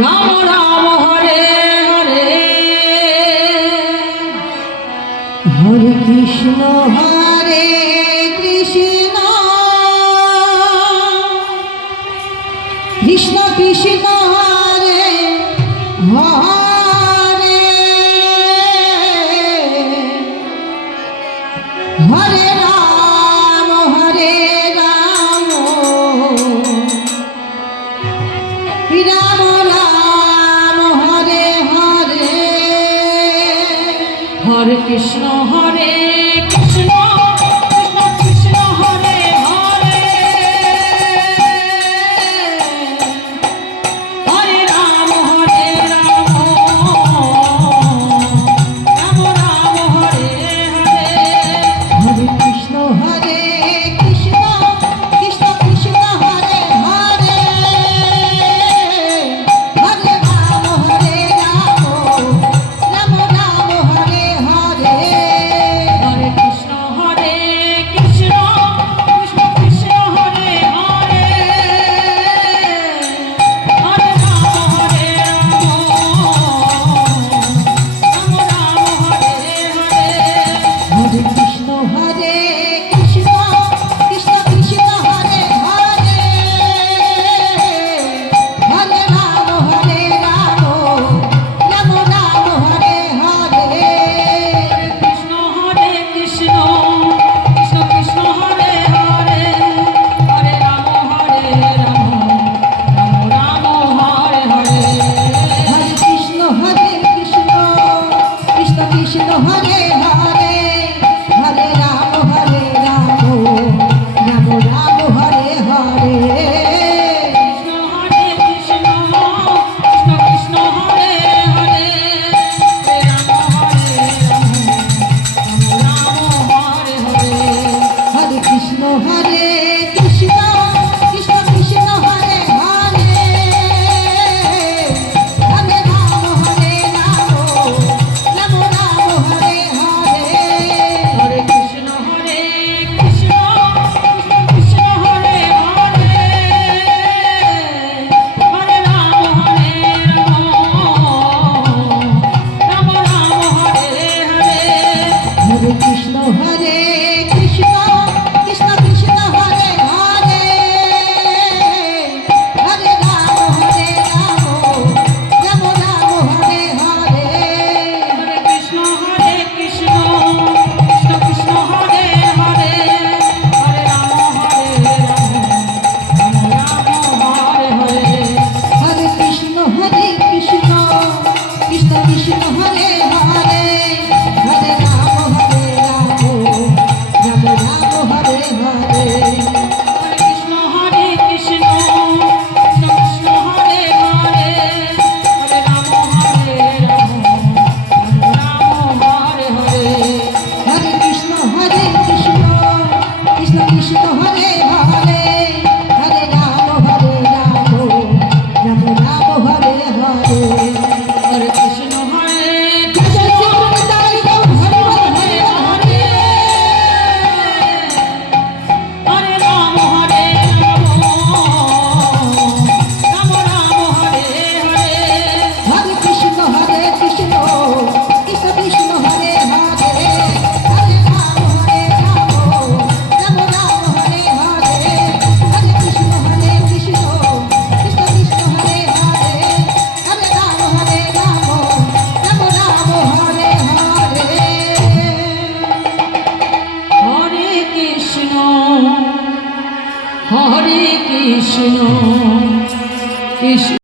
Ram Ram Hare Hare Hare Krishna Krishna Krishna Krishna Hare Hare Hare Ram Hare Ram Ram Ram Hare Hare Hare Krishna Hare Krishna Krishna Krishna Hare Hare Hare Ram Hare Ram Ram Ram Hare Hare Hare Krishna Hare Krishna Krishna Krishna Hare Hare Hare Ram Hare Ram Ram Ram Hare Hare Hare Krishna Hare Krishna Krishna Krishna Hare Hare Hare Ram Hare Ram Ram Ram Hare Hare Hare Krishna Hare Krishna Krishna Krishna Hare Hare Hare Ram Hare Ram Ram Ram Hare Hare Krishna Hare Krishna Krishna Krishna Hare Hare Hare Ram Hare Ram Ram Ram Hare Hare Hare Krishna Hare Krishna Krishna Krishna Hare Hare Hare Ram Hare Ram Ram Ram Hare Hare Krishna Hare Krishna Krishna Krishna Hare Hare Hare Ram Hare Ram Ram Hare Hare Hare Krishna Hare Krishna Krishna Krishna Hare Hare Hare Ram Hare Ram Ram Ram Hare Hare Hare Krishna Hare Krishna Krishna Krishna Hare Hare Hare Ram Hare Ram Ram Ram Hare Hare Hare Krishna Hare Krishna Krishna Krishna Hare Hare Hare Ram Hare Ram Ram Ram Hare Hare Hare Krishna Hare Krishna Krishna Krishna Hare Hare Hare Ram Hare Ram Ram Ram Hare Hare Hare Krishna Hare Krishna Krishna Krishna Hare Hare Hare Ram Hare Ram Ram Ram Hare Hare Hare Krishna Hare Krishna Krishna Krishna Hare Hare Hare Ram Hare Ram Ram Hare Hare Hare Krishna Hare Krishna Krishna Krishna Hare Hare Hare Ram Hare Ram Ram Ram Hare Hare Hare Krishna Hare Krishna Hare Hare Hare Hare Ram Hare Ram Ram Ram Hare Hare Hare Krishna Hare Krishna Krishna Krishna Hare Hare Hare Ram Hare Ram Ram Ram Hare Hare Hare Krishna Hare Krishna Krishna Krishna Hare Hare Hare Ram Hare Ram Ram Ram Hare Hare Hare Krishna Krishna Krishna